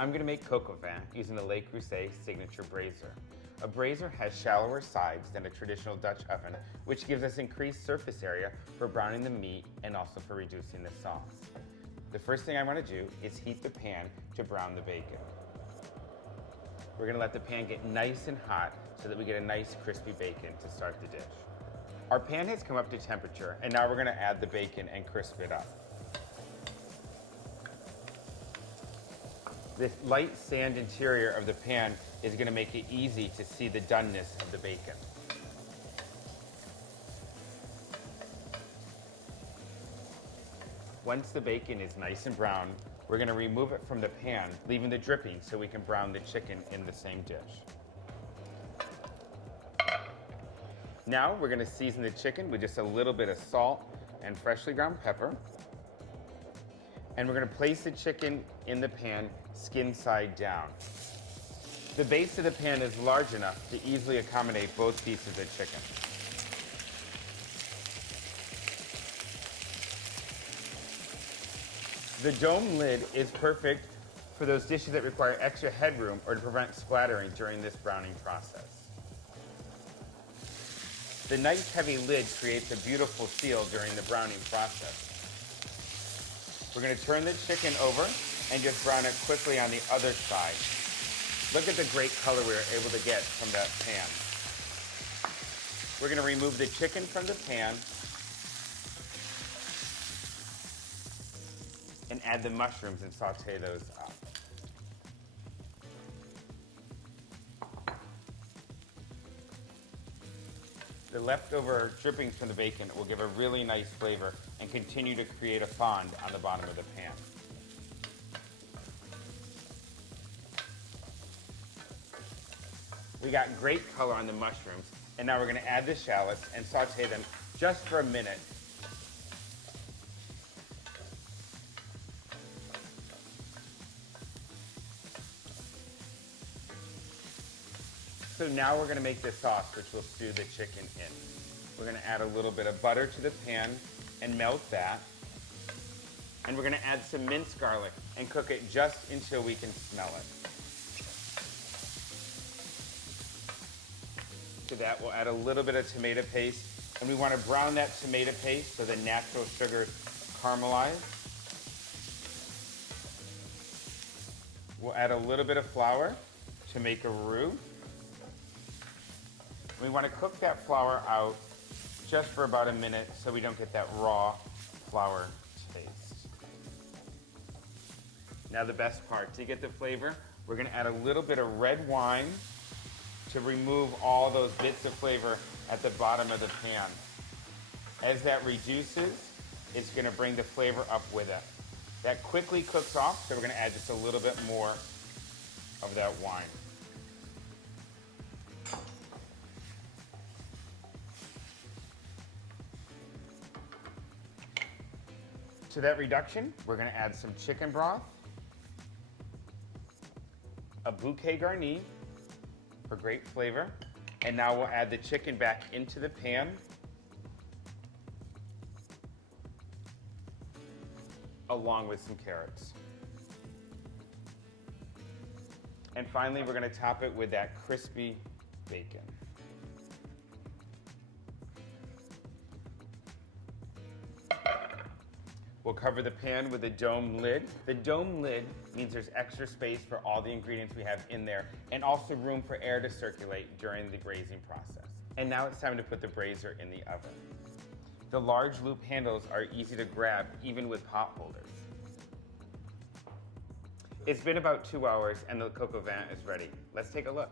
I'm going to make coq au vin using the Le Creuset Signature Braiser. A brazier has shallower sides than a traditional Dutch oven, which gives us increased surface area for browning the meat and also for reducing the sauce. The first thing I want to do is heat the pan to brown the bacon. We're going to let the pan get nice and hot so that we get a nice crispy bacon to start the dish. Our pan has come up to temperature, and now we're going to add the bacon and crisp it up. The light sand interior of the pan is going to make it easy to see the doneness of the bacon. Once the bacon is nice and brown, we're going to remove it from the pan, leaving the dripping so we can brown the chicken in the same dish. Now we're going to season the chicken with just a little bit of salt and freshly ground pepper. And we're going to place the chicken in the pan skin side down. The base of the pan is large enough to easily accommodate both pieces of chicken. The dome lid is perfect for those dishes that require extra headroom or to prevent splattering during this browning process. The nice heavy lid creates a beautiful seal during the browning process. We're going to turn the chicken over and just brown it quickly on the other side. Look at the great color we were able to get from that pan. We're going to remove the chicken from the pan and add the mushrooms and saute those up. The leftover drippings from the bacon will give a really nice flavor and continue to create a fond on the bottom of the pan. We got great color on the mushrooms, and now we're going to add the shallots and saute them just for a minute. So now we're going to make the sauce, which will stew the chicken in. We're going to add a little bit of butter to the pan and melt that. And we're going to add some minced garlic and cook it just until we can smell it. To that, we'll add a little bit of tomato paste. And we want to brown that tomato paste so the natural sugars caramelize. We'll add a little bit of flour to make a roux. We want to cook that flour out just for about a minute so we don't get that raw flour taste. Now the best part, to get the flavor, we're going to add a little bit of red wine to remove all those bits of flavor at the bottom of the pan. As that reduces, it's going to bring the flavor up with it. That quickly cooks off, so we're going to add just a little bit more of that wine. To that reduction, we're going to add some chicken broth, a bouquet garni for great flavor, and now we'll add the chicken back into the pan, along with some carrots. And finally, we're going to top it with that crispy bacon. We'll cover the pan with a dome lid. The dome lid means there's extra space for all the ingredients we have in there and also room for air to circulate during the braising process. And now it's time to put the brazier in the oven. The large loop handles are easy to grab even with pot holders. It's been about 2 hours and the coq au vin is ready. Let's take a look.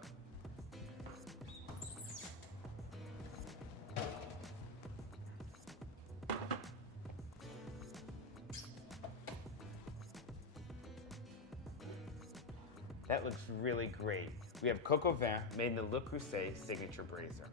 That looks really great. We have coq au vin made in the Le Creuset Signature Braiser.